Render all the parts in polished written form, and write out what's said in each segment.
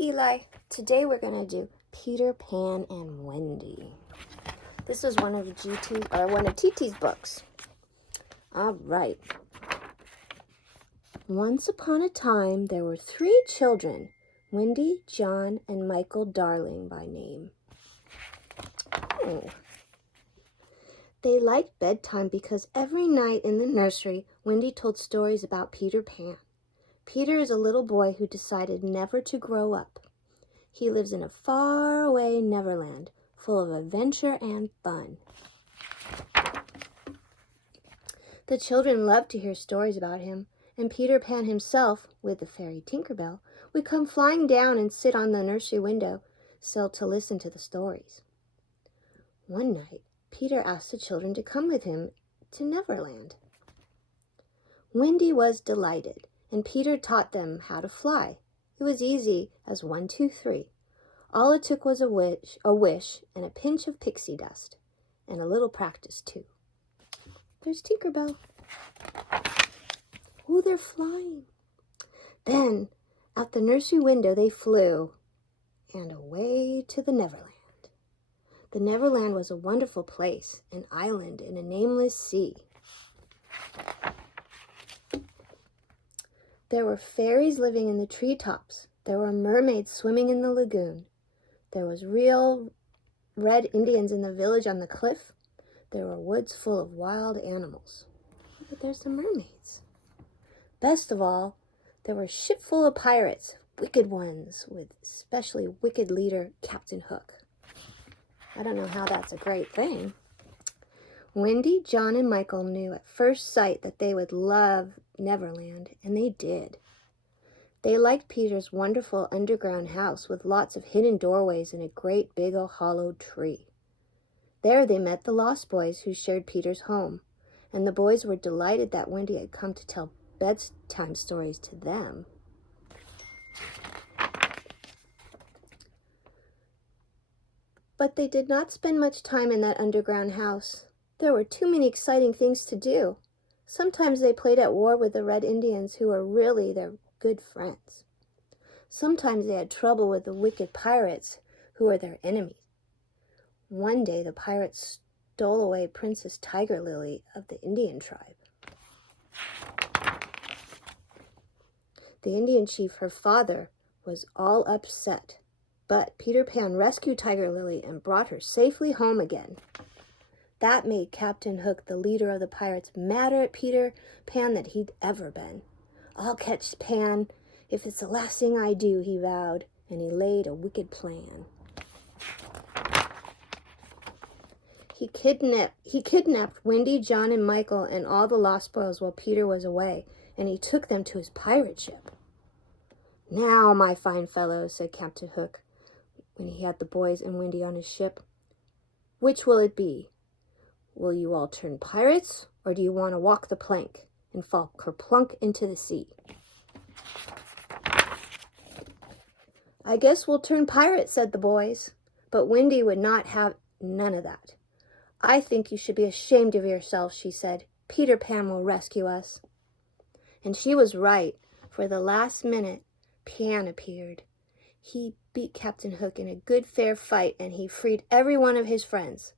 Eli. Today we're going to do Peter Pan and Wendy. This is one of TT's books. All right. Once upon a time, there were 3 children, Wendy, John, and Michael Darling by name. Oh. They liked bedtime because every night in the nursery, Wendy told stories about Peter Pan. Peter is a little boy who decided never to grow up. He lives in a faraway Neverland, full of adventure and fun. The children loved to hear stories about him, and Peter Pan himself, with the fairy Tinkerbell, would come flying down and sit on the nursery window sill to listen to the stories. One night, Peter asked the children to come with him to Neverland. Wendy was delighted, and Peter taught them how to fly. It was easy as 1, 2, 3. All it took was a wish, and a pinch of pixie dust, and a little practice too. There's Tinkerbell. Oh, they're flying. Then, out the nursery window they flew, and away to the Neverland. The Neverland was a wonderful place, an island in a nameless sea. There were fairies living in the treetops. There were mermaids swimming in the lagoon. There was real red Indians in the village on the cliff. There were woods full of wild animals. But there's the mermaids. Best of all, there were a ship full of pirates, wicked ones, with especially wicked leader Captain Hook. I don't know how that's a great thing. Wendy, John, and Michael knew at first sight that they would love Neverland, and they did. They liked Peter's wonderful underground house with lots of hidden doorways and a great big old hollow tree. There they met the Lost Boys who shared Peter's home, and the boys were delighted that Wendy had come to tell bedtime stories to them. But they did not spend much time in that underground house. There were too many exciting things to do. Sometimes they played at war with the Red Indians, who were really their good friends. Sometimes they had trouble with the wicked pirates, who were their enemies. One day the pirates stole away Princess Tiger Lily of the Indian tribe. The Indian chief, her father, was all upset. But Peter Pan rescued Tiger Lily and brought her safely home again. That made Captain Hook, the leader of the pirates, madder at Peter Pan than he'd ever been. "I'll catch Pan if it's the last thing I do," he vowed, and he laid a wicked plan. He kidnapped Wendy, John, and Michael and all the Lost Boys while Peter was away, and he took them to his pirate ship. "Now, my fine fellows," said Captain Hook, when he had the boys and Wendy on his ship, "which will it be? Will you all turn pirates, or do you want to walk the plank and fall kerplunk into the sea?" "I guess we'll turn pirates," said the boys. But Wendy would not have none of that. "I think you should be ashamed of yourselves," she said. "Peter Pan will rescue us." And she was right, for the last minute, Pan appeared. He beat Captain Hook in a good fair fight, and he freed every one of his friends.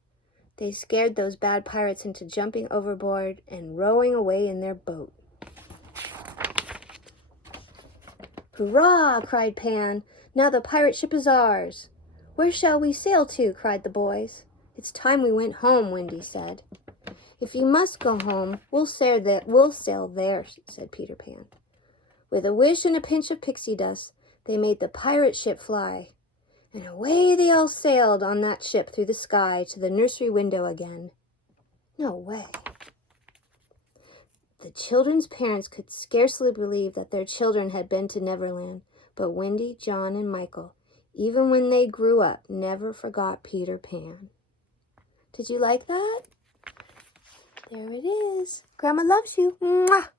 They scared those bad pirates into jumping overboard and rowing away in their boat. "Hurrah!" cried Pan. "Now the pirate ship is ours." "Where shall we sail to?" cried the boys. "It's time we went home," Wendy said. "If you must go home, we'll sail there," said Peter Pan. With a wish and a pinch of pixie dust, they made the pirate ship fly, and away they all sailed on that ship through the sky to the nursery window again. No way. The children's parents could scarcely believe that their children had been to Neverland, but Wendy, John, and Michael, even when they grew up, never forgot Peter Pan. Did you like that? There it is. Grandma loves you. Mwah!